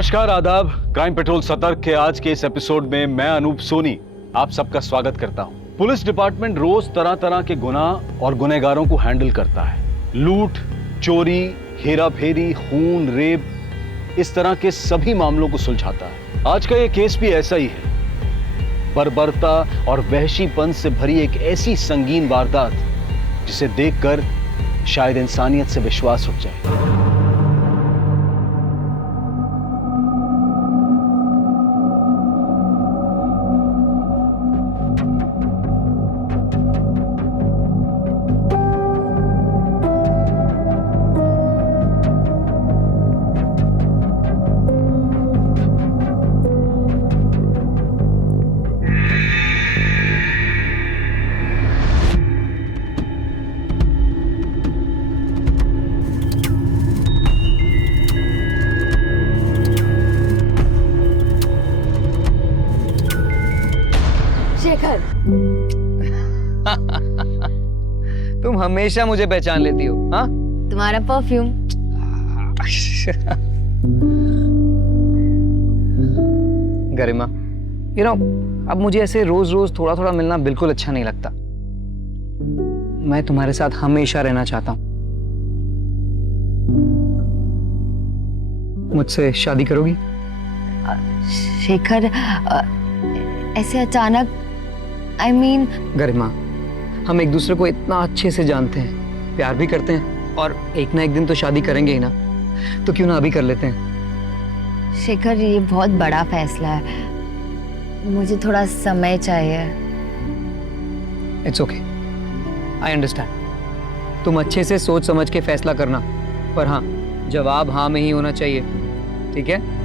नमस्कार, आदाब। Crime petrol सतर्क के आज के इस एपिसोड में मैं अनूप सोनी आप सबका स्वागत करता हूं। पुलिस डिपार्टमेंट रोज तरह तरह के गुनाह और गुनहगारों को हैंडल करता है। लूट, चोरी, हेरा फेरी, खून, रेप, इस तरह के सभी मामलों को सुलझाता है। आज का ये केस भी ऐसा ही है। बर्बरता और वहशीपन से भरी एक ऐसी संगीन वारदात जिसे देखकर शायद इंसानियत से विश्वास उठ जाए। शेखर, तुम हमेशा मुझे पहचान लेती हो। हाँ, तुम्हारा परफ्यूम। गरिमा, अब मुझे ऐसे रोज रोज थोड़ा थोड़ा मिलना बिल्कुल अच्छा नहीं लगता। मैं तुम्हारे साथ हमेशा रहना चाहता हूँ। मुझसे शादी करोगी? शेखर, ऐसे अचानक गरिमा, हम एक दूसरे को इतना अच्छे से जानते हैं, प्यार भी करते हैं और एक ना एक दिन तो शादी करेंगे ही ना, तो क्यों ना अभी कर लेते हैं। शेखर, ये बहुत बड़ा फैसला है, मुझे थोड़ा समय चाहिए। It's okay, I understand. तुम अच्छे से सोच समझ के फैसला करना, पर हाँ, जवाब हाँ में ही होना चाहिए, ठीक है?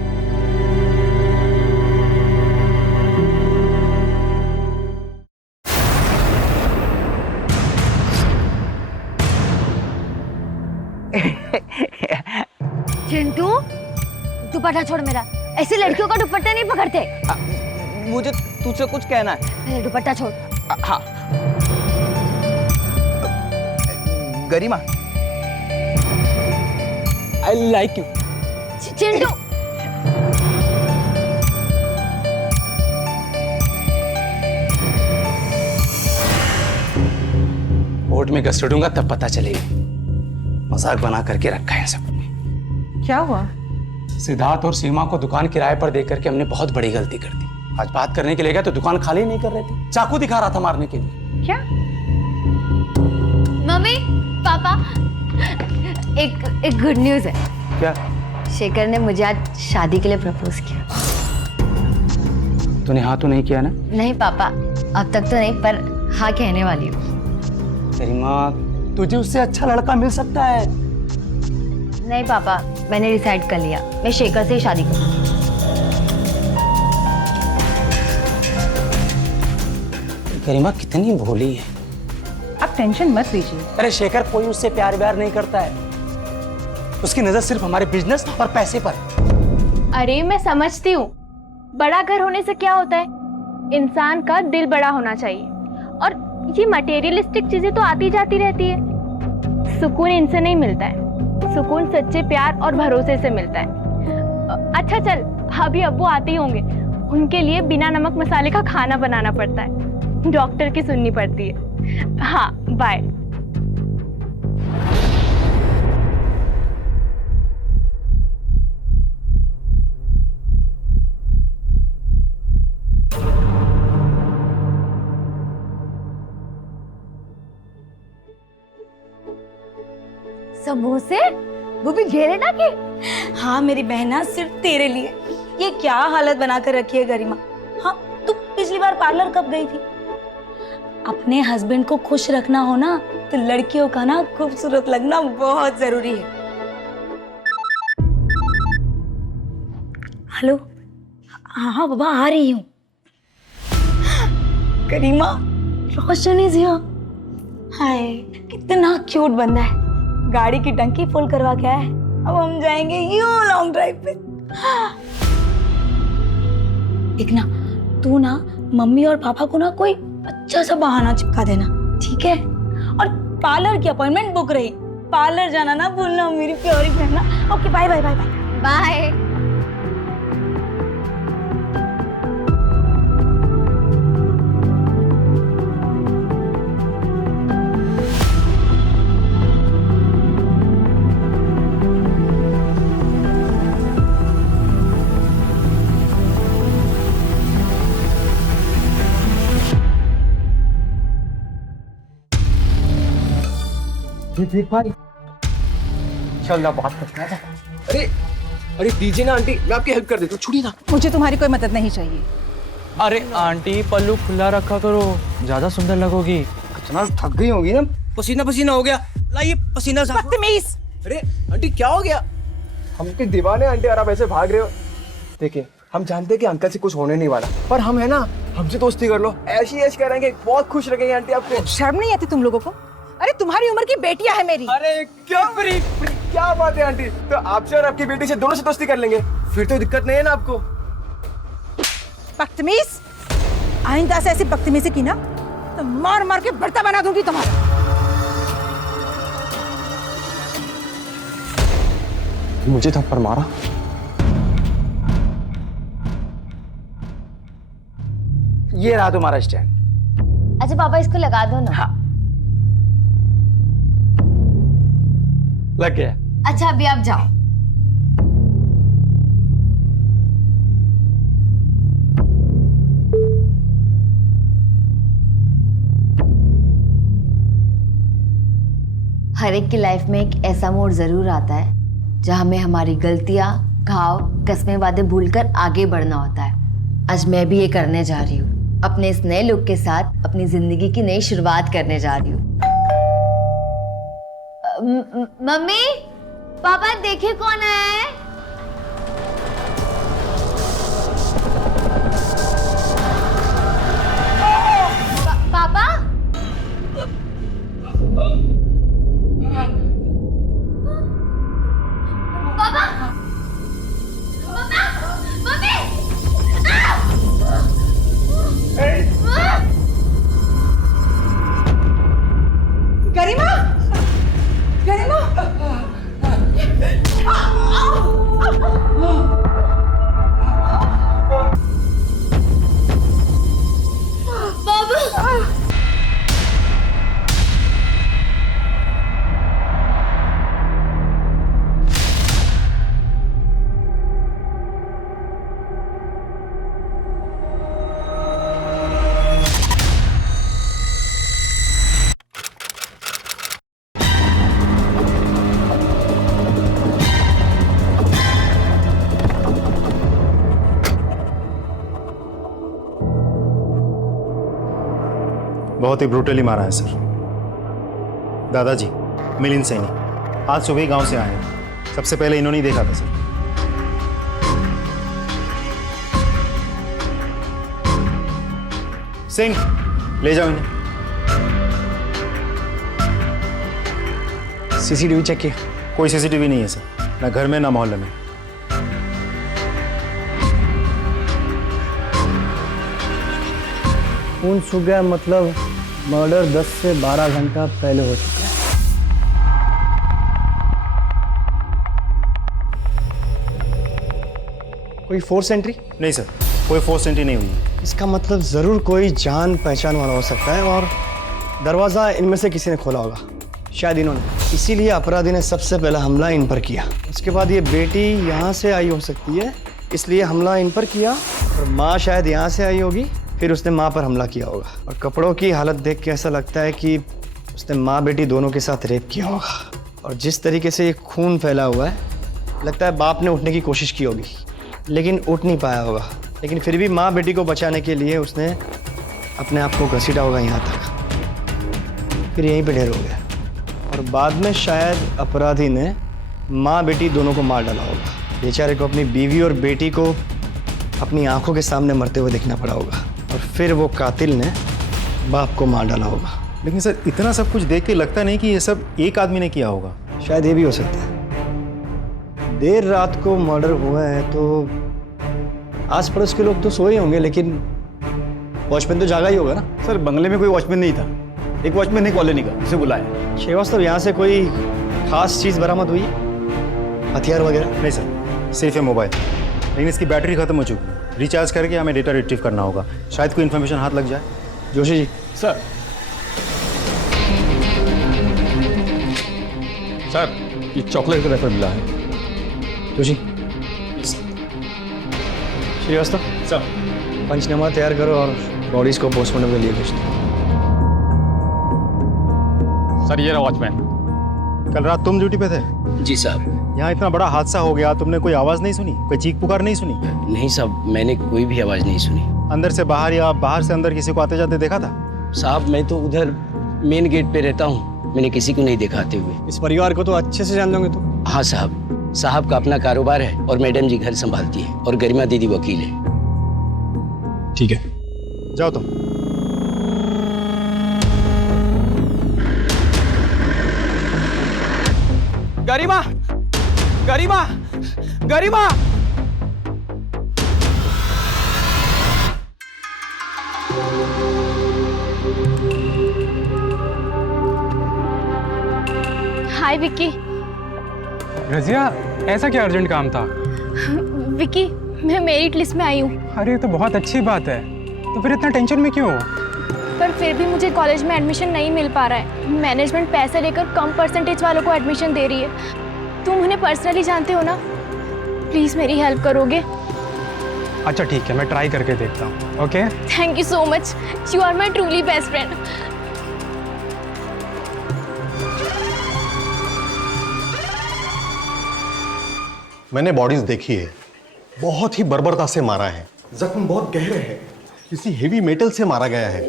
चिंटू, दुपट्टा छोड़ मेरा। ऐसे लड़कियों का दुपट्टा नहीं पकड़ते। मुझे तुझसे कुछ कहना है। मेरा दुपट्टा छोड़। हाँ, Garima, I like you. Chintu, court में घसीटूंगा तब पता चलेगा। मजाक बना करके रखा है सबने। क्या हुआ? सिद्धार्थ और सीमा को दुकान किराए पर देकर के हमने बहुत बड़ी गलती कर दी। आज बात करने के लिए गए तो दुकान खाली नहीं कर रहे थे, चाकू दिखा रहा था मारने के लिए। क्या? मम्मी, पापा, एक गुड न्यूज है। क्या? शेखर ने मुझे आज शादी के लिए प्रपोज किया। तूने हाँ तो नहीं किया ना? नहीं पापा, अब तक तो नहीं, पर हाँ कहने वाली हूँ। गरिमा, तुझे उससे अच्छा लड़का मिल सकता है। नहीं पापा, मैंने डिसाइड कर लिया, मैं शेखर से ही शादी करूंगी। गरिमा कितनी भोली है। आप टेंशन मत लीजिए। अरे शेखर कोई उससे प्यार व्यार नहीं करता है, उसकी नजर सिर्फ हमारे बिजनेस और पैसे पर। अरे मैं समझती हूँ, बड़ा घर होने से क्या होता है, इंसान का दिल बड़ा होना चाहिए, और ये मटेरियलिस्टिक चीजें तो आती जाती रहती है। सुकून इनसे नहीं मिलता है, सुकून सच्चे प्यार और भरोसे से मिलता है। अच्छा चल, अभी अब्बू आते ही होंगे, उनके लिए बिना नमक मसाले का खाना बनाना पड़ता है, डॉक्टर की सुननी पड़ती है। हाँ, बाय। समोसे, वो भी घेरे ना के। हाँ मेरी बहना, सिर्फ तेरे लिए। ये क्या हालत बना कर रखी है गरिमा। हाँ, तू पिछली बार पार्लर कब गई थी? अपने हस्बैंड को खुश रखना हो ना, तो लड़कियों का ना खूबसूरत लगना बहुत जरूरी है। हेलो, हाँ बाबा, आ रही हूँ। गरिमा, रोशन इज हियर। हाय, कितना क्यूट बंदा है। गाड़ी की टंकी फुल करवा के आया है। अब हम जाएंगे यूं लॉन्ग ड्राइव पे। एक ना, तू ना मम्मी और पापा को ना कोई अच्छा सा बहाना चिपका देना, ठीक है? और पार्लर की अपॉइंटमेंट बुक रही, पार्लर जाना ना भूलना मेरी प्यारी बहना। Okay, bye bye bye bye bye. देख भाई, चल ना बात करते हैं। अरे अरे दीजिए ना आंटी, मैं आपकी हेल्प कर देता हूँ, छोड़िए ना। मुझे तुम्हारी कोई मदद नहीं चाहिए। अरे आंटी पल्लू खुला रखा करो, ज्यादा सुंदर लगोगी। इतना थक गई होगी ना, पसीना पसीना हो गया। लाइए पसीना साफ। बदतमीज। अरे आंटी क्या हो गया? हम के दीवाने आंटी, और आप ऐसे भाग रहे हो। देखिए हम जानते हैं कि अंकल से कुछ होने नहीं वाला, पर हम है ना, हमसे दोस्ती कर लो, ऐसी ऐश करेंगे, बहुत खुश रखेंगे आंटी आपको। शर्म नहीं आती तुम लोगों को? अरे तुम्हारी उम्र की बेटियां है मेरी। अरे क्या क्या बात है आंटी, तो आपसे और आपकी बेटी से दोनों से दोस्ती कर लेंगे, फिर तो दिक्कत नहीं है ना आपको। बदतमीज, आइंदा से ऐसी बदतमीजी की ना तो मार मार के भरता बना दूंगी तुम्हारा। मुझे थप्पड़ मारा? ये रहा तुम्हारा स्टैंड। अच्छा पापा इसको लगा दो ना। हाँ। लग गया। अच्छा अभी आप जाओ। हर एक की लाइफ में एक ऐसा मोड़ जरूर आता है जहां हमें हमारी गलतियां, घाव, कस्में, वादे भूलकर आगे बढ़ना होता है। आज मैं भी ये करने जा रही हूँ। अपने इस नए लुक के साथ अपनी जिंदगी की नई शुरुआत करने जा रही हूँ। मम्मी, पापा देखिए कौन आया है। पापा? पापा? मम्मी! गरिमा, गरिमा, बहुत ही ब्रूटली मारा है सर। दादाजी मिलिंद सैनी आज सुबह ही गांव से आए हैं। सबसे पहले इन्होंने ही देखा था सर। सिंह ले जाओ इन्हें। सीसीटीवी चेक किया? कोई सीसीटीवी नहीं है सर, ना घर में ना मोहल्ले में। खून सूख गया मतलब मर्डर 10 से 12 घंटा पहले हो चुका है। कोई फोर्स एंट्री? नहीं सर, कोई फोर्स एंट्री नहीं हुई है। इसका मतलब जरूर कोई जान पहचान वाला हो सकता है और दरवाजा इनमें से किसी ने खोला होगा, शायद इन्होंने। इसीलिए अपराधी ने सबसे पहला हमला इन पर किया। उसके बाद ये बेटी यहाँ से आई हो सकती है, इसलिए हमला इन पर किया। और माँ शायद यहाँ से आई होगी, फिर उसने माँ पर हमला किया होगा। और कपड़ों की हालत देख के ऐसा लगता है कि उसने माँ बेटी दोनों के साथ रेप किया होगा। और जिस तरीके से ये खून फैला हुआ है, लगता है बाप ने उठने की कोशिश की होगी लेकिन उठ नहीं पाया होगा। लेकिन फिर भी माँ बेटी को बचाने के लिए उसने अपने आप को घसीटा होगा यहाँ तक, फिर यहीं पे ढेर हो गया। और बाद में शायद अपराधी ने माँ बेटी दोनों को मार डाला होगा। बेचारे को अपनी बीवी और बेटी को अपनी आंखों के सामने मरते हुए देखना पड़ा होगा और फिर वो कातिल ने बाप को मार डाला होगा। लेकिन सर इतना सब कुछ देख के लगता नहीं कि ये सब एक आदमी ने किया होगा। शायद ये भी हो सकता है। देर रात को मर्डर हुआ है तो आस पड़ोस के लोग तो सोए होंगे, लेकिन वॉचमैन तो जागा ही होगा ना। सर बंगले में कोई वॉचमैन नहीं था, एक वॉचमैन है कॉलोनी का, उसे बुलाया। श्रीवास्तव, यहाँ से कोई खास चीज़ बरामद हुई, हथियार वगैरह? नहीं सर, सिर्फ है मोबाइल, लेकिन इसकी बैटरी खत्म हो चुकी है। रिचार्ज करके हमें डेटा रिट्रीव करना होगा, शायद कोई इन्फॉर्मेशन हाथ लग जाए। जोशी जी। सर ये चॉकलेट का रेफर मिला है। जोशी। श्रीवास्तव सर, पंचनामा तैयार करो और बॉडीज को पोस्टमार्टम के लिए भेज दो। सर ये रहा वॉचमैन। कल रात तुम ड्यूटी पे थे? जी साहब। यहाँ इतना बड़ा हादसा हो गया, तुमने कोई आवाज नहीं सुनी? कोई चीख पुकार नहीं सुनी? नहीं साहब, मैंने कोई भी आवाज नहीं सुनी। अंदर से बाहर या बाहर से अंदर किसी को आते जाते देखा था? साहब मैं तो उधर मेन गेट पे रहता हूँ, मैंने किसी को नहीं देखा आते हुए। इस परिवार को तो अच्छे से जान दोगे तुम। हाँ साहब, साहब का अपना कारोबार है और मैडम जी घर संभालती है और गरिमा दीदी वकील है। ठीक है, जाओ तुम। गरिमा, गरिमा, गरिमा। हाय विक्की। रजिया, ऐसा क्या अर्जेंट काम था? विक्की, मैं मेरिट लिस्ट में आई हूँ। अरे ये तो बहुत अच्छी बात है, तो फिर इतना टेंशन में क्यों हो? पर फिर भी मुझे कॉलेज में एडमिशन नहीं मिल पा रहा है। मैनेजमेंट पैसे लेकर कम परसेंटेज वालों को एडमिशन दे रही है। तुम उन्हें पर्सनली जानते हो ना, प्लीज़ मेरी हेल्प करोगे? अच्छा ठीक है, मैं ट्राई करके देखता हूँ। Okay, thank you so much, you are my truly best friend. मैंने बॉडीज देखी है, बहुत ही बर्बरता से मारा है, जख्म बहुत गहरे हैं, किसी हेवी मेटल से मारा गया है।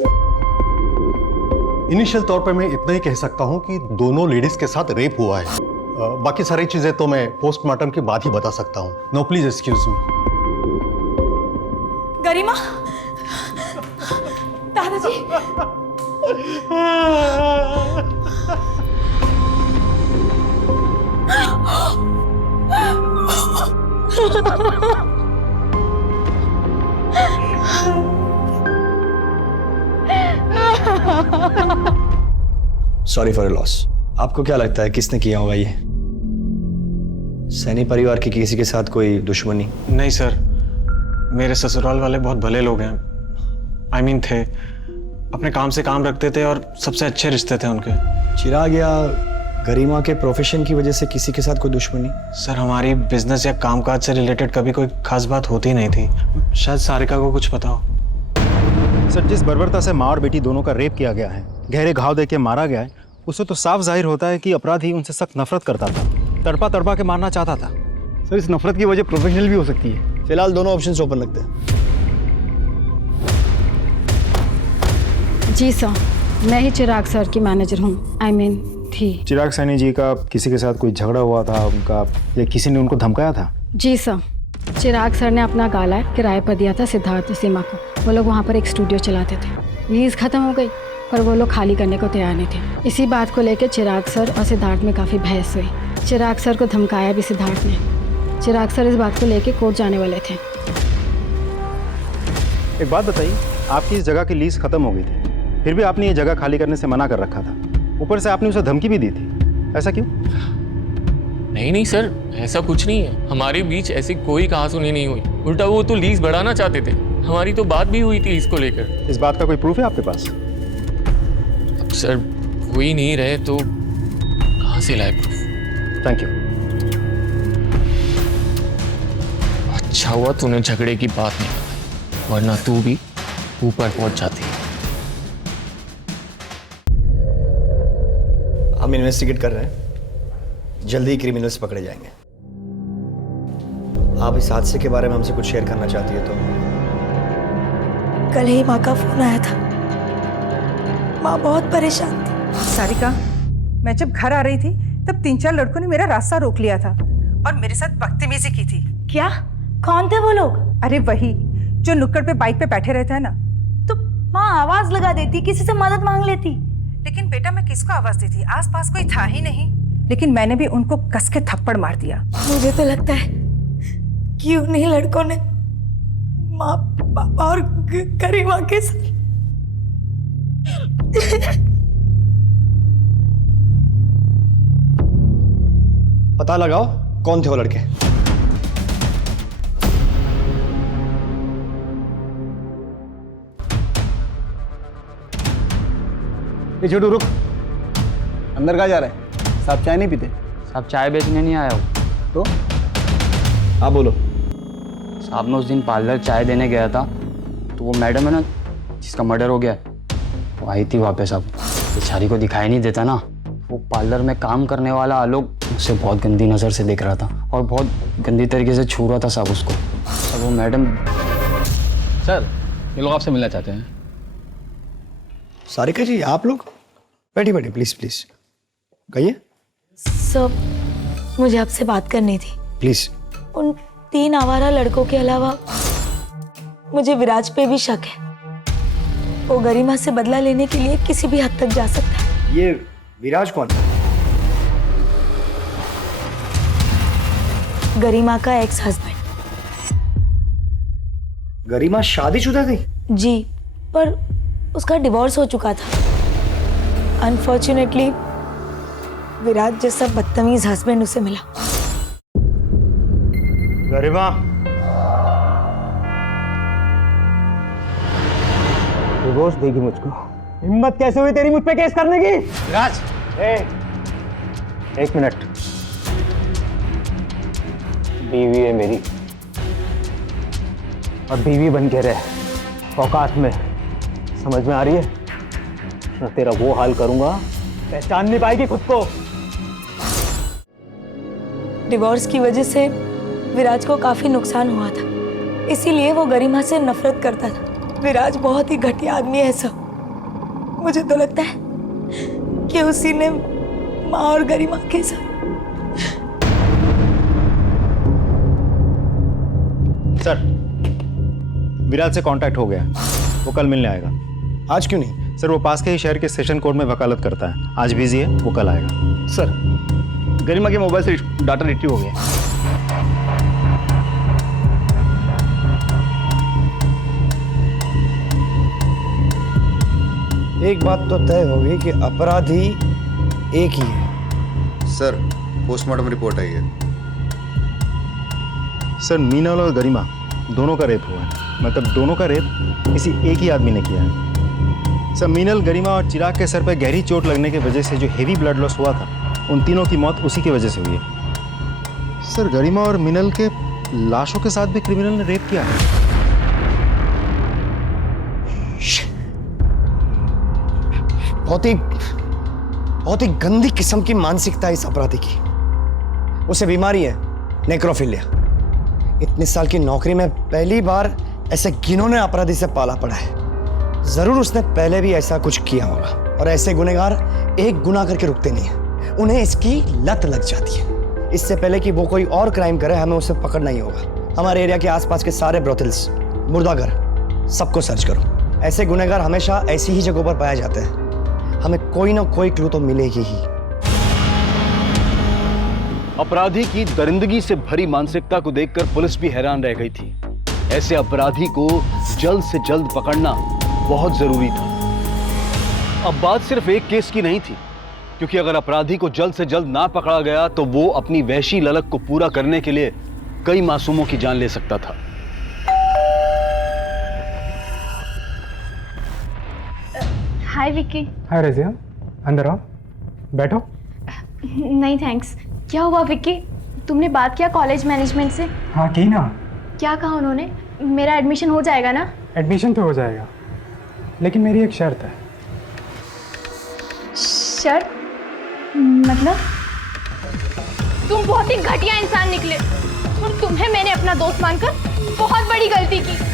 इनिशियल तौर पर मैं इतना ही कह सकता हूं कि दोनों लेडीज के साथ रेप हुआ है। बाकी सारी चीजें तो मैं पोस्टमार्टम के बाद ही बता सकता हूं। No please excuse me. Garima, दादाजी। Sorry for loss. आपको क्या लगता है किसने किया होगा ये? सैनी परिवार की किसी के साथ कोई दुश्मनी? नहीं सर, मेरे ससुराल वाले बहुत भले लोग हैं। I mean थे, अपने काम से काम रखते थे और सबसे अच्छे रिश्ते थे उनके। चिराग या गरिमा के प्रोफेशन की वजह से किसी के साथ कोई दुश्मनी? सर हमारी बिजनेस या कामकाज से रिलेटेड कभी कोई खास बात होती नहीं थी। शायद सारिका को कुछ पता हो। सर, जिस बर्बरता से माँ और बेटी दोनों का रेप किया गया है, गहरे घाव देके मारा गया है, उससे तो साफ जाहिर होता है कि अपराधी उनसे सख्त नफरत करता था, तड़पा तड़पा के मारना चाहता था। सर, इस नफरत की वजह प्रोफेशनल भी हो सकती है। फिलहाल दोनों ऑप्शंस ओपन रखते हैं। जी सर, मैं ही चिराग सर की मैनेजर हूँ। I mean थी। चिराग सैनी जी का किसी के साथ कोई झगड़ा हुआ था उनका, या किसी ने उनको धमकाया था? जी सर, चिराग सर ने अपना गाला किराए पर दिया था सिद्धार्थ सीमा को। वो लोग वहाँ पर एक स्टूडियो चलाते थे। लीज खत्म हो गई पर वो लोग खाली करने को तैयार नहीं थे। इसी बात को लेकर चिराग सर और सिद्धार्थ में काफ़ी बहस हुई। चिराग सर को धमकाया भी सिद्धार्थ ने। चिराग सर इस बात को लेकर कोर्ट जाने वाले थे। एक बात बताइए, आपकी इस जगह की लीज खत्म हो गई थी, फिर भी आपने ये जगह खाली करने से मना कर रखा था। ऊपर से आपने उसे धमकी भी दी थी, ऐसा क्यों? नहीं सर, ऐसा कुछ नहीं है। हमारे बीच ऐसी कोई कहासुनी नहीं हुई। उल्टा वो तो लीज बढ़ाना चाहते थे। हमारी तो बात भी हुई थी इसको लेकर। इस बात का कोई प्रूफ है आपके पास? अब सर हो ही नहीं रहे तो कहाँ से लाए प्रूफ? Thank you. अच्छा हुआ तूने झगड़े की बात नहीं बताई, वरना तू भी ऊपर पहुंच जाती। हम इन्वेस्टिगेट कर रहे हैं, जल्दी ही क्रिमिनल्स पकड़े जाएंगे। आप इस हादसे के बारे में हमसे कुछ शेयर करना चाहती है तो? कल ही माँ का फोन आया था। माँ बहुत परेशान थी। सारिका, मैं जब घर आ रही थी तब 3-4 लड़कों ने मेरा रास्ता रोक लिया था और मेरे साथ बदतमीजी की थी। क्या? कौन थे वो लोग? अरे वही जो नुक्कड़ पे बाइक पे बैठे रहते हैं ना। तो माँ आवाज लगा देती, किसी से मदद मांग लेती। लेकिन बेटा मैं किसको आवाज दी थी? आसपास कोई था ही नहीं। लेकिन मैंने भी उनको कस के थप्पड़ मार दिया। मुझे तो लगता है कि उन्हीं लड़कों ने माँ, पापा और गरिमा के साथ पता लगाओ कौन थे वो लड़के। ये छोटू रुक, अंदर कहाँ जा रहा है? साहब चाय नहीं पीते? साहब चाय बेचने नहीं आया हूँ। तो आप बोलो। साहब मैं उस दिन पार्लर चाय देने गया था तो वो मैडम है ना जिसका मर्डर हो गया, वो आई थी वापस। अब बेचारी को दिखाई नहीं देता ना, वो पार्लर में काम करने वाला आलोक उसे बहुत गंदी नज़र से देख रहा था और बहुत गंदी तरीके से छू रहा था साहब उसको। और वो मैडम। सर, ये लोग आपसे मिलना चाहते हैं। सारिका जी, आप लोग बैठिए बैठिए, प्लीज प्लीज कहिए। सर, मुझे आपसे बात करनी थी। प्लीज। उन 3 आवारा लड़कों के अलावा मुझे विराज पे भी शक है। वो गरिमा से बदला लेने के लिए किसी भी हद तक जा सकता है। ये विराज कौन? गरिमा का एक्स हस्बैंड। गरिमा शादीशुदा थी? जी, पर उसका डिवोर्स हो चुका था। अनफॉर्चुनेटली विराज जैसा बदतमीज हस्बैंड उसे मिला। गरिमा, डिवोर्स देगी मुझको? हिम्मत कैसे हुई तेरी मुझ पे केस करने की? विराज, एक मिनट। बीवी है मेरी, और बीवी बन के रहे औकात में। समझ में आ रही है ना? तेरा वो हाल करूंगा, पहचान नहीं पाएगी खुद को। डिवोर्स की वजह से विराज को काफी नुकसान हुआ था, इसीलिए वो गरिमा से नफरत करता था। विराज बहुत ही घटिया आदमी है सर। मुझे तो लगता है कि उसी ने माँ और गरिमा के साथ। सर, विराज से कांटेक्ट हो गया, वो कल मिलने आएगा। आज क्यों नहीं? सर, वो पास के ही शहर के सेशन कोर्ट में वकालत करता है। आज बिजी है, वो कल आएगा। सर, गरिमा के मोबाइल से डाटा रिट्रीव हो गया। एक बात तो तय होगी कि अपराधी एक ही है। सर, पोस्टमार्टम रिपोर्ट आई है। सर, मीनल और गरिमा दोनों का रेप हुआ है। मतलब दोनों का रेप किसी एक ही आदमी ने किया है। सर, मीनल, गरिमा और चिराग के सर पर गहरी चोट लगने की वजह से जो हेवी ब्लड लॉस हुआ था, उन तीनों की मौत उसी की वजह से हुई है। सर, गरिमा और मीनल के लाशों के साथ भी क्रिमिनल ने रेप किया है। बहुत ही गंदी किस्म की मानसिकता है इस अपराधी की। उसे बीमारी है नेक्रोफिलिया। इतने साल की नौकरी में पहली बार ऐसे घिनौने अपराधी से पाला पड़ा है। जरूर उसने पहले भी ऐसा कुछ किया होगा, और ऐसे गुनहगार एक गुनाह करके रुकते नहीं हैं, उन्हें इसकी लत लग जाती है। इससे पहले कि वो कोई और क्राइम करे, हमें उसे पकड़ना ही होगा। हमारे एरिया के आसपास के सारे ब्रोथल्स, मुर्दाघर, सबको सर्च करो। ऐसे गुनहगार हमेशा ऐसी ही जगहों पर पाए जाते हैं। हमें कोई ना कोई क्लू तो मिलेगी ही। अपराधी की दरिंदगी से भरी मानसिकता को देखकर पुलिस भी हैरान रह गई थी। ऐसे अपराधी को जल्द से जल्द पकड़ना बहुत जरूरी था। अब बात सिर्फ एक केस की नहीं थी, क्योंकि अगर अपराधी को जल्द से जल्द ना पकड़ा गया तो वो अपनी वहशी ललक को पूरा करने के लिए कई मासूमों की जान ले सकता था। हाय विक्की। हाय रजिया, अंदर आओ, बैठो। नहीं थैंक्स। क्या हुआ विक्की? तुमने बात किया कॉलेज मैनेजमेंट से? हाँ की ना। क्या कहा उन्होंने? मेरा एडमिशन हो जाएगा ना? एडमिशन तो हो जाएगा, लेकिन मेरी एक शर्त है। शर्त? मतलब? तुम बहुत ही घटिया इंसान निकले, और तुम्हें मैंने अपना दोस्त मानकर बहुत बड़ी गलती की।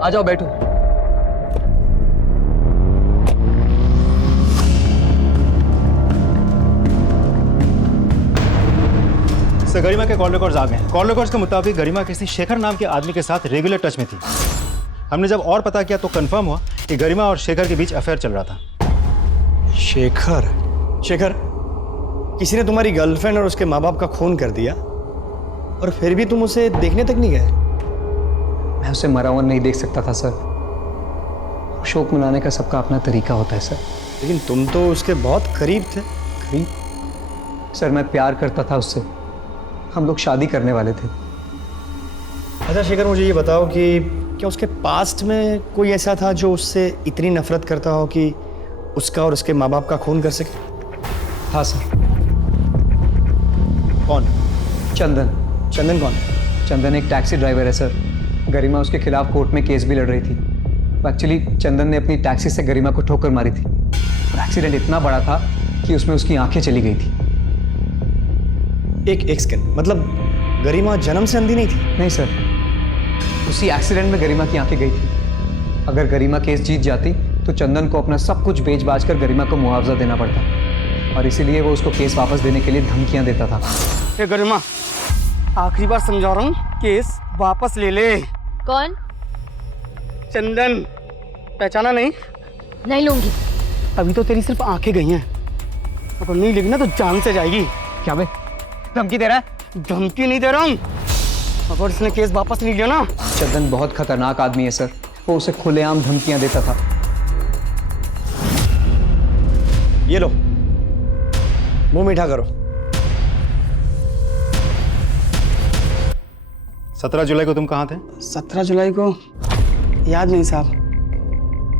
आ जाओ, बैठो। सर, गरिमा के कॉल रिकॉर्ड्स आ गए। कॉल रिकॉर्ड्स के मुताबिक गरिमा किसी शेखर नाम के आदमी के साथ रेगुलर टच में थी। हमने जब और पता किया तो कंफर्म हुआ कि गरिमा और शेखर के बीच अफेयर चल रहा था। शेखर? शेखर, किसी ने तुम्हारी गर्लफ्रेंड और उसके माँ बाप का खून कर दिया, और फिर भी तुम उसे देखने तक नहीं गए? मैं उसे मरा हुआ नहीं देख सकता था सर। शोक मनाने का सबका अपना तरीका होता है सर। लेकिन तुम तो उसके बहुत करीब थे। करीब? सर, मैं प्यार करता था उससे। हम लोग शादी करने वाले थे। अच्छा शेखर, मुझे ये बताओ कि क्या उसके पास्ट में कोई ऐसा था जो उससे इतनी नफरत करता हो कि उसका और उसके माँ बाप का खून कर सके? हाँ सर। कौन? चंदन। चंदन कौन? चंदन एक टैक्सी ड्राइवर है सर। गरिमा उसके खिलाफ कोर्ट में केस भी लड़ रही थी। एक्चुअली चंदन ने अपनी टैक्सी से गरिमा को ठोकर मारी थी और एक्सीडेंट इतना बड़ा था कि उसमें उसकी आंखें चली गई थी। एक सेकंड, मतलब गरिमा जन्म से अंधी नहीं थी? नहीं सर, उसी एक्सीडेंट में गरिमा की आंखें गई थी। अगर गरिमा केस जीत जाती तो चंदन को अपना सब कुछ बेच बाच कर गरिमा को मुआवजा देना पड़ता और इसीलिए वो उसको केस वापस देने के लिए धमकियां देता था। ए गरिमा, आखिरी बार समझा रहा हूँ, केस वापस ले ले। कौन? चंदन, पहचाना नहीं? नहीं लूंगी। अभी तो तेरी सिर्फ आंखें गई हैं, अगर नहीं लेगी ना तो जान से जाएगी। क्या बे, धमकी दे रहा है? धमकी नहीं दे रहा हूँ, अगर इसने केस वापस नहीं लिया ना। चंदन बहुत खतरनाक आदमी है सर, वो उसे खुलेआम धमकियां देता था। ये लो, मुंह मीठा करो। 17 जुलाई को तुम कहाँ थे? 17 जुलाई को याद नहीं साहब।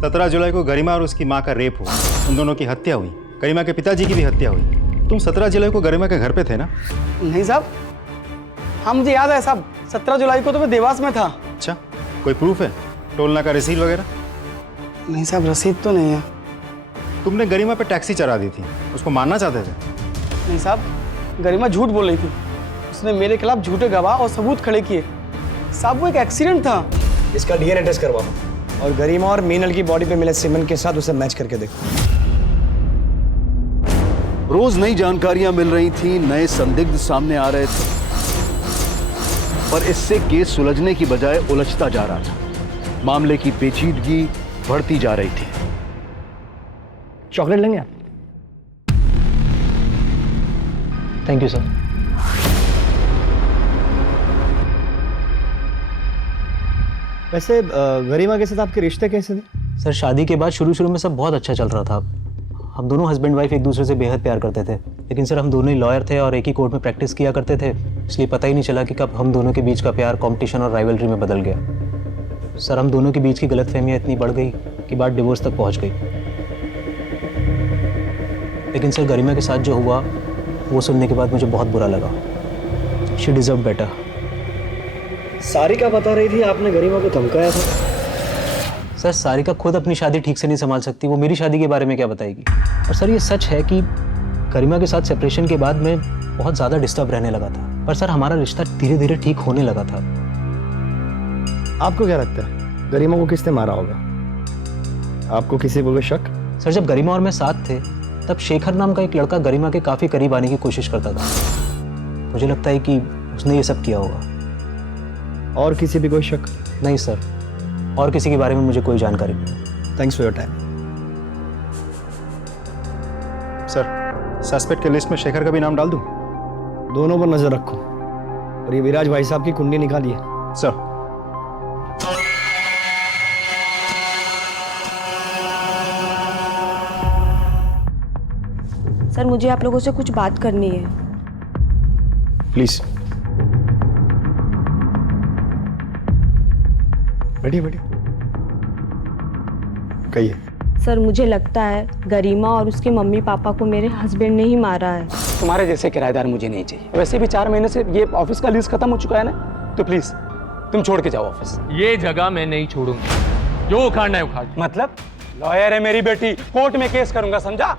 17 जुलाई को गरिमा और उसकी माँ का रेप हुआ, उन दोनों की हत्या हुई, गरिमा के पिताजी की भी हत्या हुई। तुम 17 जुलाई को गरिमा के घर पे थे ना? नहीं साहब, हाँ मुझे याद है साहब, 17 जुलाई को तो मैं देवास में था। अच्छा, कोई प्रूफ है? टोलना का रसीद वगैरह? नहीं साहब, रसीद तो नहीं है। तुमने गरिमा पे टैक्सी चढ़ा दी थी, उसको मारना चाहते थे? नहीं साहब, गरिमा झूठ बोल रही थी, उसने मेरे खिलाफ झूठे गवाह और सबूत खड़े किए। साहब वो एक एक्सीडेंट था। इसका डीएनए टेस्ट करवाओ और गरिमा और मीनल की बॉडी पे मिले सीमेंट के साथ उसे मैच करके देखो। रोज नई जानकारियां मिल रही थी, नए संदिग्ध सामने आ रहे थे, पर इससे केस सुलझने की बजाय उलझता जा रहा था। मामले की पेचीदगी बढ़ती जा रही थी। चॉकलेट लेंगे आप? Thank you sir. वैसे गरिमा के साथ आपके रिश्ते कैसे थे? सर शादी के बाद शुरू में सब बहुत अच्छा चल रहा था। हम दोनों हस्बैंड वाइफ एक दूसरे से बेहद प्यार करते थे, लेकिन सर हम दोनों ही लॉयर थे और एक ही कोर्ट में प्रैक्टिस किया करते थे, इसलिए पता ही नहीं चला कि कब हम दोनों के बीच का प्यार कॉम्पिटिशन और राइवलरी में बदल गया। सर हम दोनों के बीच की गलतफहमियां इतनी बढ़ गई कि बात डिवोर्स तक पहुंच गई। लेकिन सर गरिमा के साथ जो हुआ वो सुनने के बाद मुझे बहुत बुरा लगा। She deserve better. सारिका बता रही थी आपने गरिमा को धमकाया था। सर सारिका खुद अपनी शादी ठीक से नहीं संभाल सकती, वो मेरी शादी के बारे में क्या बताएगी। और सर ये सच है कि गरिमा के साथ सेपरेशन के बाद मैं बहुत ज़्यादा डिस्टर्ब रहने लगा था, पर सर हमारा रिश्ता धीरे धीरे ठीक होने लगा था। आपको क्या लगता है गरिमा को किसने मारा होगा? आपको किसी को शक? सर जब गरिमा और मैं साथ थे तब शेखर नाम का एक लड़का गरिमा के काफ़ी करीब आने की कोशिश करता था। मुझे लगता है कि उसने ये सब किया होगा। और किसी भी कोई शक? नहीं सर, और किसी के बारे में मुझे कोई जानकारी नहीं। Thanks for your time. Sir suspect के लिस्ट में शेखर का भी नाम डाल दूं? दोनों पर नजर रखो और ये विराज भाई साहब की कुंडली निकालिए। सर सर मुझे आप लोगों से कुछ बात करनी है। प्लीज बैठिए बैठिए, कहिए। सर मुझे लगता है गरिमा और उसके मम्मी पापा को मेरे हस्बैंड ने ही मारा है। तुम्हारे जैसे किराएदार मुझे नहीं चाहिए। वैसे भी 4 महीने से ये ऑफिस का लीज खत्म हो चुका है ना, तो प्लीज तुम छोड़ के जाओ ऑफिस। ये जगह मैं नहीं छोड़ूंगा, जो उखाड़ना है उखाड़। मतलब लॉयर है मेरी बेटी, कोर्ट में केस करूंगा, समझा?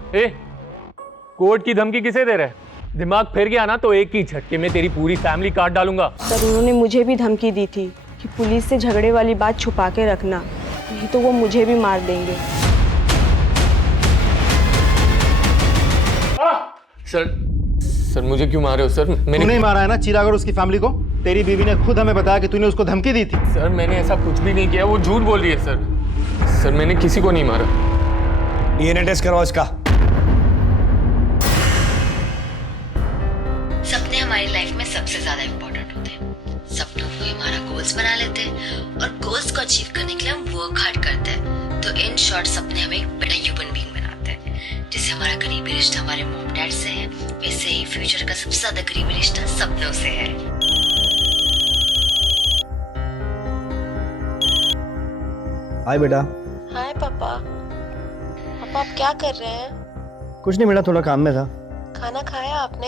कोर्ट की धमकी किसे दे रहे? दिमाग फिर गया ना तो एक ही झटके में तेरी पूरी फैमिली काट डालूंगा। सर उन्होंने मुझे भी धमकी दी थी कि पुलिस से झगड़े वाली बात छुपा के रखना, नहीं तो वो मुझे भी मार देंगे। सर मुझे क्यों मारे हो सर? मैंने नहीं मारा है ना चिराग और उसकी फैमिली को। तेरी बीवी ने खुद हमें बताया कि तूने उसको धमकी दी थी। सर मैंने ऐसा कुछ भी नहीं किया, वो झूठ बोल रही है सर। सर मैंने किसी को नहीं मारा। डीएनए टेस्ट करवाओ इसका। सपने हमारी लाइफ में सबसे ज्यादा इम्पोर्टेंट होते हैं। सपनों को हमारा गोल्स बना लेते हैं और गोल्स को अचीव करने के लिए हम वर्क हार्ड करते हैं। तो इन शॉर्ट सपने हमें एक बेटर ह्यूमन बीइंग बनाते हैं। जैसे हमारा करीबी रिश्ता हमारे मॉम डैड से है, वैसे ही फ्यूचर का सबसे ज्यादा करीबी रिश्ता सपनों से है। हाय बेटा। हाय पापा। पापा आप क्या कर रहे हैं? कुछ नहीं बेटा, थोड़ा काम में था। खाना खाया आपने?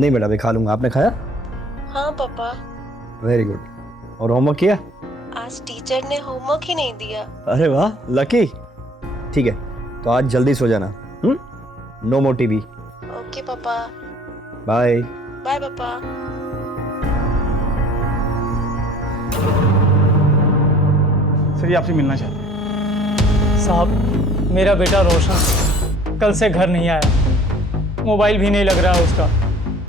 नहीं बेटा, अभी खा लूंगा। आपने खाया? हाँ पापा। Very good. और होमवर्क किया? आज टीचर ने होमवर्क ही नहीं दिया। अरे वाह, लकी। ठीक है, तो आज जल्दी सो जाना। No more TV. ओके पापा। बाय। बाय पापा। सर, ये आपसे मिलना चाहते हैं। साहब, मेरा बेटा रोशन कल से घर नहीं आया, मोबाइल भी नहीं लग रहा है उसका।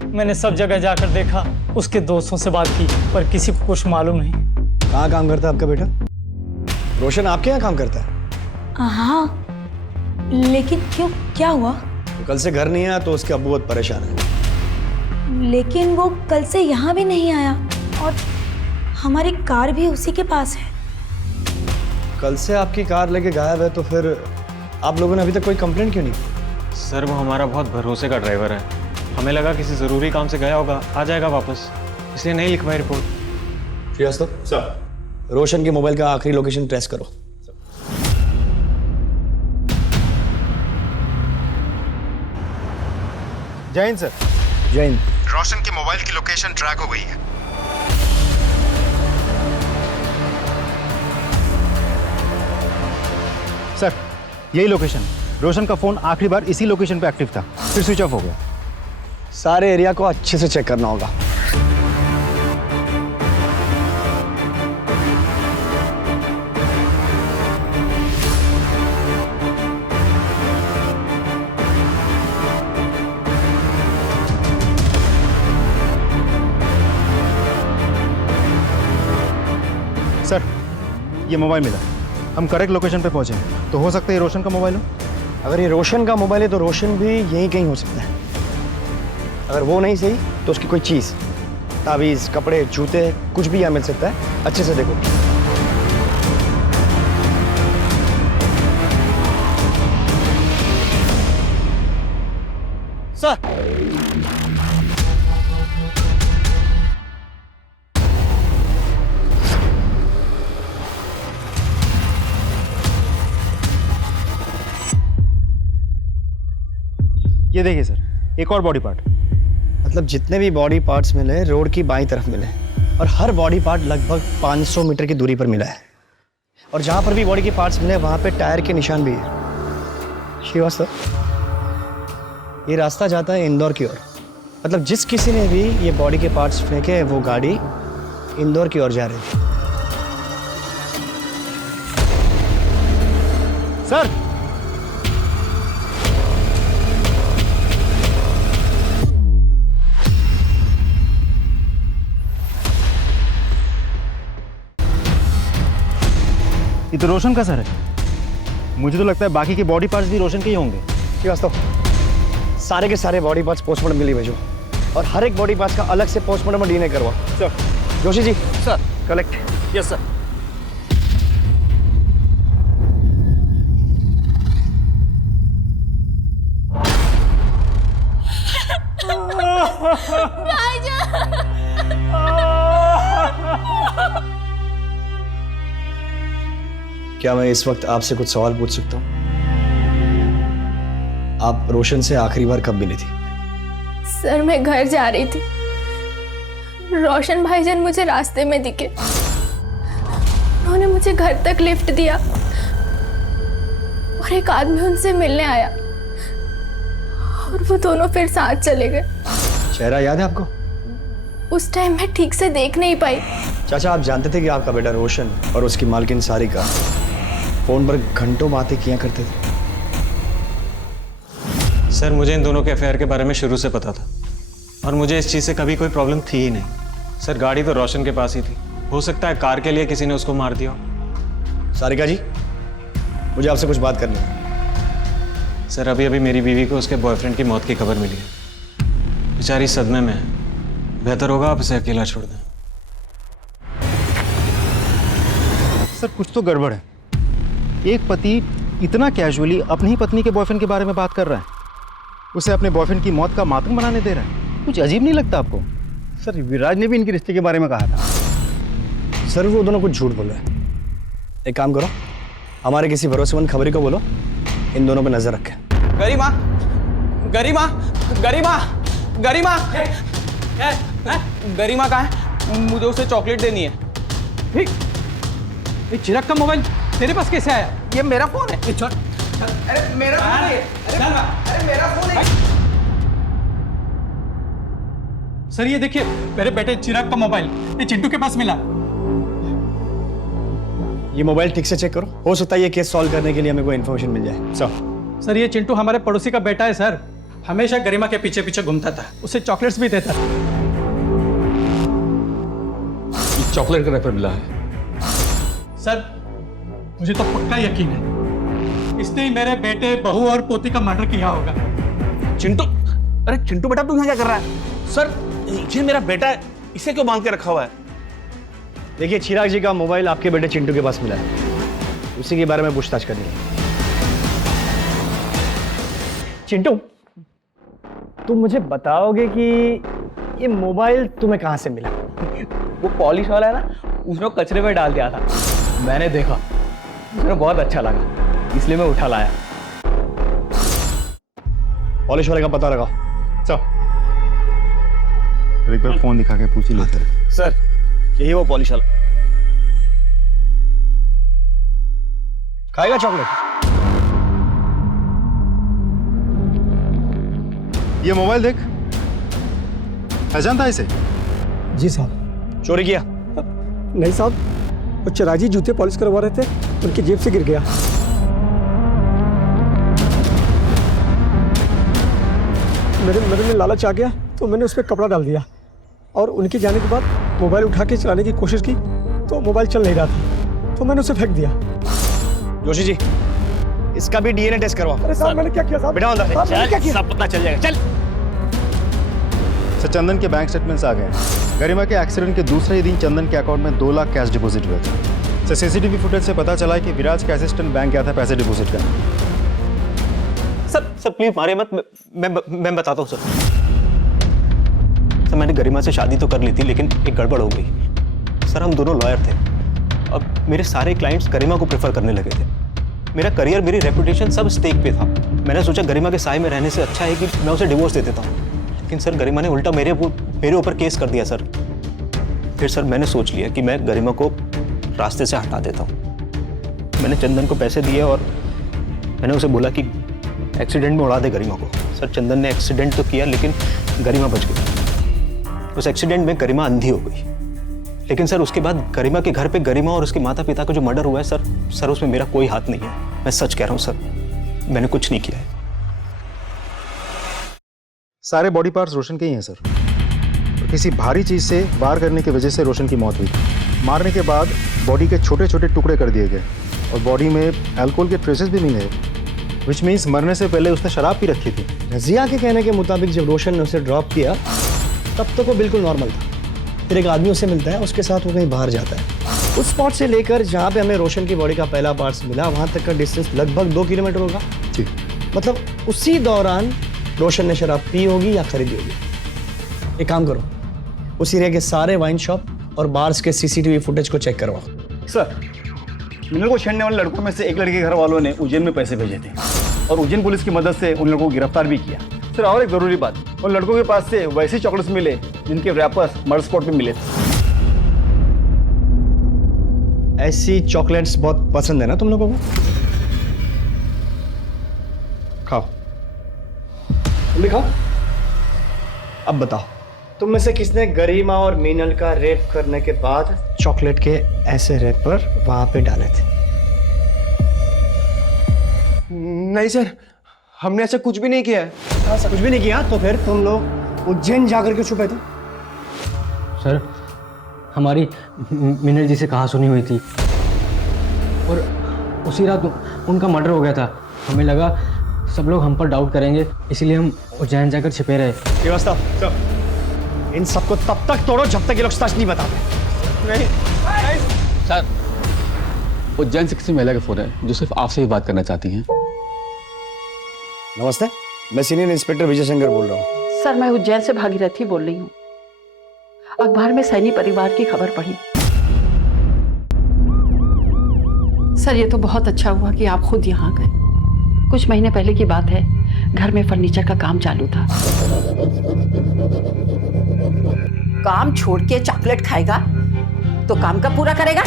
मैंने सब जगह जाकर देखा, उसके दोस्तों से बात की, पर किसी को कुछ मालूम नहीं। कहाँ काम करता है आपका बेटा? रोशन आपके यहाँ काम करता है? हाँ, लेकिन क्यों, क्या हुआ? तो कल से घर नहीं आया तो उसके अब्बू बहुत परेशान है। लेकिन वो कल से यहाँ भी नहीं आया और हमारी कार भी उसी के पास है। कल से आपकी कार लेके गायब है, तो फिर आप लोगों ने अभी तक कोई कंप्लेंट क्यों नहीं की? सर, वो हमारा बहुत भरोसे का ड्राइवर है। हमें लगा किसी ज़रूरी काम से गया होगा, आ जाएगा वापस, इसलिए नहीं लिखवाई रिपोर्ट। श्रीवास्तव सर, रोशन के मोबाइल का आखिरी लोकेशन ट्रेस करो। जय हिंद सर। जय हिंद। रोशन की मोबाइल की लोकेशन ट्रैक हो गई है। सर, यही लोकेशन। रोशन का फोन आखिरी बार इसी लोकेशन पे एक्टिव था, फिर स्विच ऑफ हो गया। सारे एरिया को अच्छे से चेक करना होगा। सर, ये मोबाइल मिला, हम करेक्ट लोकेशन पे पहुंचे हैं, तो हो सकता है ये रोशन का मोबाइल हो। अगर ये रोशन का मोबाइल है तो रोशन भी यहीं कहीं हो सकता है। अगर वो नहीं सही तो उसकी कोई चीज़, तावीज़, कपड़े, जूते, कुछ भी यहाँ मिल सकता है। अच्छे से देखो। सर, ये देखिए सर, एक और बॉडी पार्ट। मतलब जितने भी बॉडी पार्ट्स मिले रोड की बाईं तरफ मिले, और हर बॉडी पार्ट लगभग 500 मीटर की दूरी पर मिला है। और जहाँ पर भी बॉडी के पार्ट्स मिले वहाँ पे टायर के निशान भी है। श्रीवास्तव, ये रास्ता जाता है इंदौर की ओर। मतलब जिस किसी ने भी ये बॉडी के पार्ट्स फेंके, वो गाड़ी इंदौर की ओर जा रही थी। सर, ये तो रोशन का सर है। मुझे तो लगता है बाकी के बॉडी पार्ट्स भी रोशन के ही होंगे। श्रीवास्तव, सारे के सारे बॉडी पार्ट्स पोस्टमार्टम के लिए भेजो, और हर एक बॉडी पार्ट्स का अलग से पोस्टमार्टम और डीएनए करवाओ। Sir. Joshi ji. Sir. Collect. Yes sir. क्या मैं इस वक्त आपसे कुछ सवाल पूछ सकता हूँ? आप रोशन से आखिरी बार कब मिली थी? सर, मैं घर जा रही थी, रोशन भाईजान मुझे रास्ते में दिखे। उन्होंने मुझे घर तक लिफ्ट दिया और एक आदमी उनसे मिलने आया और वो दोनों फिर साथ चले गए। चेहरा याद है आपको? उस टाइम मैं ठीक से देख नहीं पाई। चाचा, आप जानते थे कि आपका बेटा रोशन और उसकी मालकिन सारिका फोन पर घंटों बातें किया करते थे? सर, मुझे इन दोनों के अफेयर के बारे में शुरू से पता था, और मुझे इस चीज़ से कभी कोई प्रॉब्लम थी ही नहीं। सर, गाड़ी तो रोशन के पास ही थी, हो सकता है कार के लिए किसी ने उसको मार दिया हो। सारिका जी, मुझे आपसे कुछ बात करनी है। सर, अभी अभी मेरी बीवी को उसके बॉयफ्रेंड की मौत की खबर मिली है। बेचारी सदमे में है, बेहतर होगा आप इसे अकेला छोड़ दें। सर, कुछ तो गड़बड़ है। एक पति इतना कैजुअली अपनी ही पत्नी के बॉयफ्रेंड के बारे में बात कर रहा है, उसे अपने बॉयफ्रेंड की मौत का मातम बनाने दे रहा है। कुछ अजीब नहीं लगता आपको? सर, विराज ने भी इनके रिश्ते के बारे में कहा था। सर, वो दोनों कुछ झूठ बोल रहे हैं। एक काम करो, हमारे किसी भरोसेमंद खबरी को बोलो इन दोनों पे नजर रखें। गरिमा, गरिमा गरिमा गरिमा गरिमा कहाँ है? मुझे उसे चॉकलेट देनी है। ये चिराग का मोबाइल तेरे पास कैसे आया? ये मेरा फोन है। अरे मेरा फोन है। अरे मेरा फोन है। सर ये देखिए, मेरे बेटे चिराग का मोबाइल ये चिंटू के पास मिला। ये मोबाइल ठीक से चेक करो, हो सकता है ये केस सॉल्व करने के लिए हमें कोई इन्फॉर्मेशन मिल जाए। सर ये चिंटू हमारे पड़ोसी का बेटा है सर, हमेशा गरिमा के पीछे पीछे घूमता था, उसे चॉकलेट्स भी देता था। चॉकलेट का रैपर मिला है सर मुझे तो पक्का यकीन है इसने ही मेरे बेटे, बहू और पोती का मर्डर किया होगा। चिंटू, अरे चिंटू बेटा तू यहाँ क्या कर रहा है? सर ये मेरा बेटा है, इसे क्यों बांध के रखा हुआ है? देखिए चिराग जी का मोबाइल आपके बेटे चिंटू के पास मिला है, उसी के बारे में पूछताछ करनी है। चिंटू, तुम मुझे बताओगे कि ये मोबाइल तुम्हें कहाँ से मिला? वो पॉलिश वाला है ना, उसने कचरे में डाल दिया था, मैंने देखा, मुझे बहुत अच्छा लगा, इसलिए मैं उठा लाया। पॉलिश वाले का पता लगाओ। चलो एक बार फोन दिखा के पूछ ही लेते हैं। सर यही वो पॉलिश वाला। खाएगा चॉकलेट? ये मोबाइल देख, पहचानता है इसे? जी साहब। चोरी किया? नहीं साहब, वो चिराग जी जूते पॉलिश करवा रहे थे, उनकी जेब से गिर गया। मेरे में लालच आ गया तो मैंने उस पर कपड़ा डाल दिया और उनके जाने के बाद मोबाइल उठा के चलाने की कोशिश की तो मोबाइल चल नहीं रहा था, तो मैंने उसे फेंक दिया। जोशी जी, इसका भी डीएनए टेस्ट करवाओ। अरे साहब मैंने क्या किया साहब? बिठा अंदर। साहब, मैंने क्या किया? सब पता चल जाएगा। चल। सर चंदन के बैंक स्टेटमेंट्स आ गए हैं। गरिमा के एक्सीडेंट के दूसरे ही दिन चंदन के अकाउंट में 2 लाख कैश डिपॉजिट हुए थे। सर सीसीटीवी फुटेज से पता चला है कि विराज के असिस्टेंट बैंक गया था पैसे डिपॉजिट करने। सर प्लीज मारे मत, मैं बताता हूँ सर। मैंने गरिमा से शादी तो कर ली थी, लेकिन एक गड़बड़ हो गई। सर हम दोनों लॉयर थे, अब मेरे सारे क्लाइंट्स गरिमा को प्रेफर करने लगे थे। मेरा करियर, मेरी रेपुटेशन सब स्टेक पे था। मैंने सोचा गरिमा के साए में रहने से अच्छा है कि मैं उसे डिवोर्स दे देता हूँ, लेकिन सर गरिमा ने उल्टा मेरे ऊपर केस कर दिया सर। फिर सर मैंने सोच लिया कि मैं गरिमा को रास्ते से हटा देता हूँ। मैंने चंदन को पैसे दिए और मैंने उसे बोला कि एक्सीडेंट में उड़ा दे गरिमा को। सर चंदन ने एक्सीडेंट तो किया, लेकिन गरिमा बच गई। उस एक्सीडेंट में गरिमा अंधी हो गई, लेकिन सर उसके बाद गरिमा के घर पे गरिमा और उसके माता पिता का जो मर्डर हुआ है सर उसमें मेरा कोई हाथ नहीं है। मैं सच कह रहा हूँ सर, मैंने कुछ नहीं किया है। सारे बॉडी पार्ट्स रोशन के ही हैं सर। किसी भारी चीज से वार करने की वजह से रोशन की मौत हुई। मारने के बाद बॉडी के छोटे छोटे टुकड़े कर दिए गए और बॉडी में अल्कोहल के ट्रेसेस भी मिले, विच मीन्स मरने से पहले उसने शराब पी रखी थी। रजिया के कहने के मुताबिक जब रोशन ने उसे ड्रॉप किया तब तो वो बिल्कुल नॉर्मल था। फिर एक आदमी उसे मिलता है, उसके साथ वो कहीं बाहर जाता है। उस स्पॉट से लेकर जहाँ पे हमें रोशन की बॉडी का पहला पार्ट्स मिला, वहाँ तक का डिस्टेंस लगभग 2 किलोमीटर होगा। जी। मतलब उसी दौरान रोशन ने शराब पी होगी या खरीदी होगी। एक काम करो, उस एरिया के सारे वाइन शॉप और बार्स के सीसीटीवी फुटेज को चेक करवाओ। सर, मिनल को छेड़ने वाले लड़कों में से एक लड़के के घर वालों ने उज्जैन में पैसे भेजे थे और उज्जैन पुलिस की मदद से उन लोगों को गिरफ्तार भी किया। सर और एक जरूरी बात, उन लड़कों के पास से वैसे चॉकलेट्स मिले जिनके रैपर्स मर्डर स्पॉट पे मिले थे। ऐसी चॉकलेट्स बहुत पसंद है ना तुम लोगों को? खाओ, तुम भी खाओ। अब बताओ, तुम में से किसने गरिमा और मीनल का रेप करने के बाद चॉकलेट के ऐसे रैपर वहां पे डाले थे? नहीं सर, हमने ऐसा कुछ भी नहीं किया है। कुछ भी नहीं किया? तो फिर तुम लोग उज्जैन जाकर के छुपे थे? सर हमारी मीनल जी से कहाँ सुनी हुई थी और उसी रात उनका मर्डर हो गया था। हमें लगा सब लोग हम पर डाउट करेंगे, इसीलिए हम उज्जैन जाकर छिपे रहे। व्यवस्था इन सबको तब तक तोड़ो जब तक ये लोग सच नहीं बताते। नहीं सर, उज्जैन से किसी महिला का फोन है जो सिर्फ आपसे ही बात करना चाहती हैं। नमस्ते, मैं सीनियर इंस्पेक्टर विजय शंकर बोल रहा हूँ। सर मैं उज्जैन से भागीरथी बोल रही हूँ। अखबार में सैनी परिवार की खबर पढ़ी। सर ये तो बहुत अच्छा हुआ कि आप खुद यहाँ गए। कुछ महीने पहले की बात है, घर में फर्नीचर का काम चालू था। काम छोड़ के चॉकलेट खाएगा तो काम कब पूरा करेगा?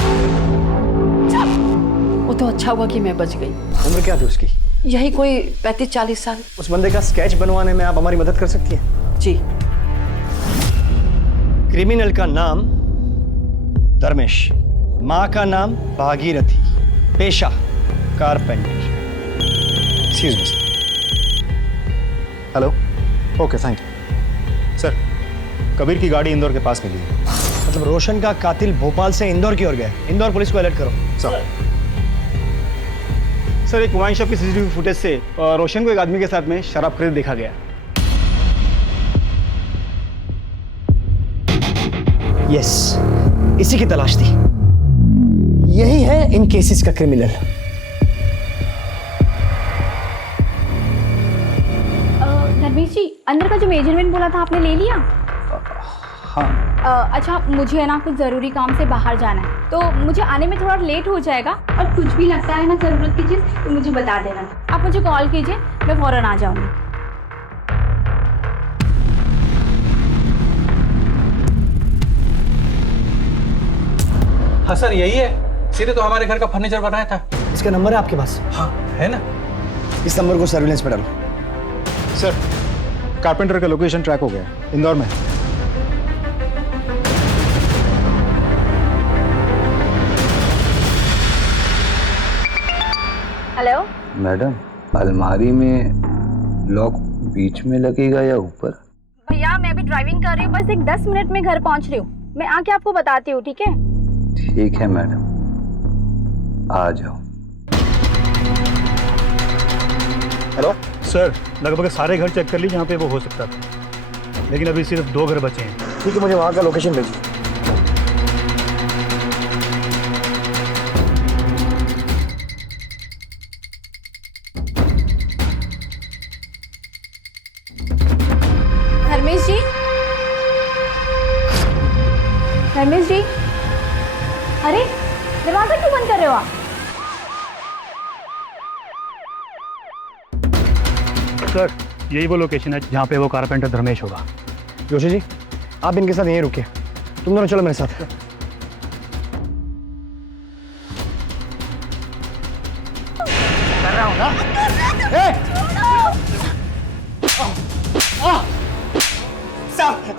वो तो अच्छा हुआ कि मैं बच गई। उम्र क्या थी उसकी? यही कोई 35-40 साल। उस बंदे का स्केच बनवाने में आप हमारी मदद कर सकती हैं? जी। क्रिमिनल का नाम धर्मेश, माँ का नाम भागीरथी, पेशा carpenter. Excuse me. Hello. Okay, thank you sir. Kabir की गाड़ी इंदौर के पास मिली है। मतलब रोशन का कातिल भोपाल से इंदौर की ओर गया। इंदौर पुलिस को अलर्ट करो। सर, एक वाइन शॉप की सीसीटीवी फुटेज से रोशन को एक आदमी के साथ में शराब खरीद देखा गया। यस, इसी की तलाश थी। यही है इन केसेस का क्रिमिनल। धर्मेश जी, अंदर का जो मेजरमेंट बोला था आपने ले लिया? हाँ। अच्छा, मुझे है ना कुछ ज़रूरी काम से बाहर जाना है, तो मुझे आने में थोड़ा लेट हो जाएगा, और कुछ भी लगता है ना ज़रूरत की चीज़ तो मुझे बता देना। आप मुझे कॉल कीजिए, मैं फ़ौरन आ जाऊँगी। हाँ सर, यही है। सीधे तो हमारे घर का फर्नीचर बनाया था। इसका नंबर है आपके पास? हाँ है ना। इस नंबर को सर्विलेंस पे डालो। सर, कारपेंटर का लोकेशन ट्रैक हो गया, इंदौर में। हेलो मैडम, अलमारी में लॉक बीच में लगेगा या ऊपर? भैया, मैं अभी ड्राइविंग कर रही हूँ, बस एक 10 मिनट में घर पहुँच रही हूँ। मैं आके आपको बताती हूँ, ठीक है? ठीक है मैडम, आ जाओ। हेलो सर, लगभग सारे घर चेक कर ली जहाँ पे वो हो सकता था, लेकिन अभी सिर्फ 2 घर बचे हैं। ठीक है, मुझे वहाँ का लोकेशन भेजिए। धर्मेश जी, धर्मेश जी, अरे दरवाजा क्यों बंद कर रहे हो आप? सर, यही वो लोकेशन है जहाँ पे वो कारपेंटर धर्मेश होगा। जोशी जी, आप इनके साथ यहीं रुकिए। तुम दोनों चलो मेरे साथ। कर रहा हूँ ना।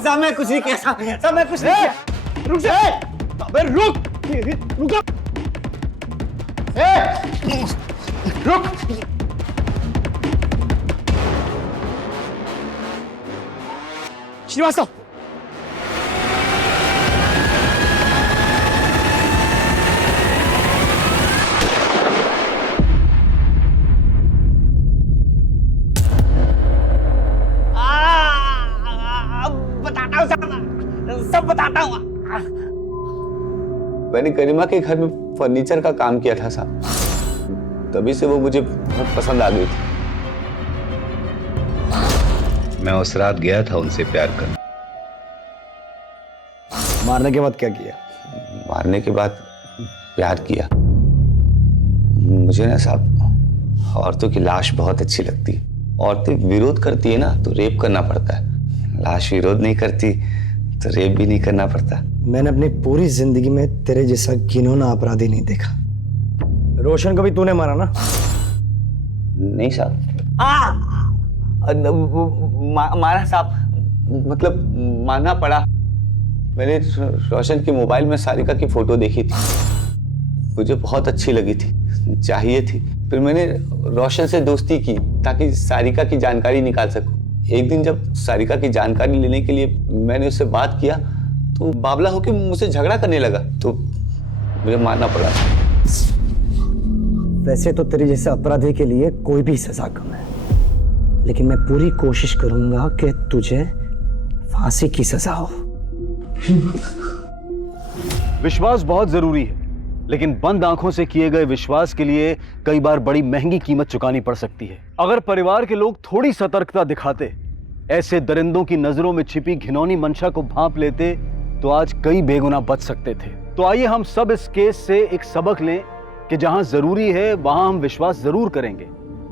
साहब, मैं कुछ नहीं किया। साहब, मैं कुछ नहीं किया। रुक जा। अबे रुक। रुक। रुक। श्रीवास्तव, बताता हूँ, सब बताता हूँ। मैंने गरिमा के घर में फर्नीचर का काम किया था साहब, तभी से वो मुझे बहुत पसंद आ गई थी। मैं उस रात गया था उनसे प्यार करने। मारने के बाद क्या किया? मारने के बाद प्यार किया। मुझे ना साहब औरतों की लाश बहुत अच्छी लगती है। औरतें विरोध करती है ना तो रेप करना पड़ता है, लाश विरोध नहीं करती तो रेप भी नहीं करना पड़ता। मैंने अपनी पूरी जिंदगी में तेरे जैसा घिनौना अपराधी नहीं देखा। रोशन को भी तूने मारा ना? नहीं साहब। मारा साहब, मतलब मारना पड़ा। मैंने रोशन के मोबाइल में सारिका की फोटो देखी थी, मुझे बहुत अच्छी लगी थी, चाहिए थी। फिर मैंने रोशन से दोस्ती की ताकि सारिका की जानकारी निकाल सकूं। एक दिन जब सारिका की जानकारी लेने के लिए मैंने उससे बात किया तो बावला होकर मुझसे झगड़ा करने लगा, तो मुझे मारना पड़ा। वैसे तो तेरे जैसे अपराधी के लिए कोई भी सजा कम है, लेकिन मैं पूरी कोशिश करूंगा कि तुझे फांसी की सजा हो। विश्वास बहुत जरूरी है, लेकिन बंद आंखों से किए गए विश्वास के लिए कई बार बड़ी महंगी कीमत चुकानी पड़ सकती है। अगर परिवार के लोग थोड़ी सतर्कता दिखाते, ऐसे दरिंदों की नजरों में छिपी घिनौनी मंशा को भांप लेते, तो आज कई बेगुनाह बच सकते थे। तो आइए हम सब इस केस से एक सबक लें कि जहां जरूरी है वहां हम विश्वास जरूर करेंगे,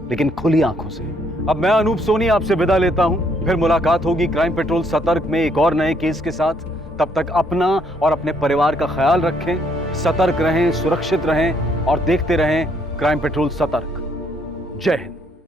लेकिन खुली आंखों से। अब मैं अनूप सोनी आपसे विदा लेता हूं। फिर मुलाकात होगी क्राइम पेट्रोल सतर्क में एक और नए केस के साथ। तब तक अपना और अपने परिवार का ख्याल रखें, सतर्क रहें, सुरक्षित रहें और देखते रहें क्राइम पेट्रोल सतर्क। जय हिंद।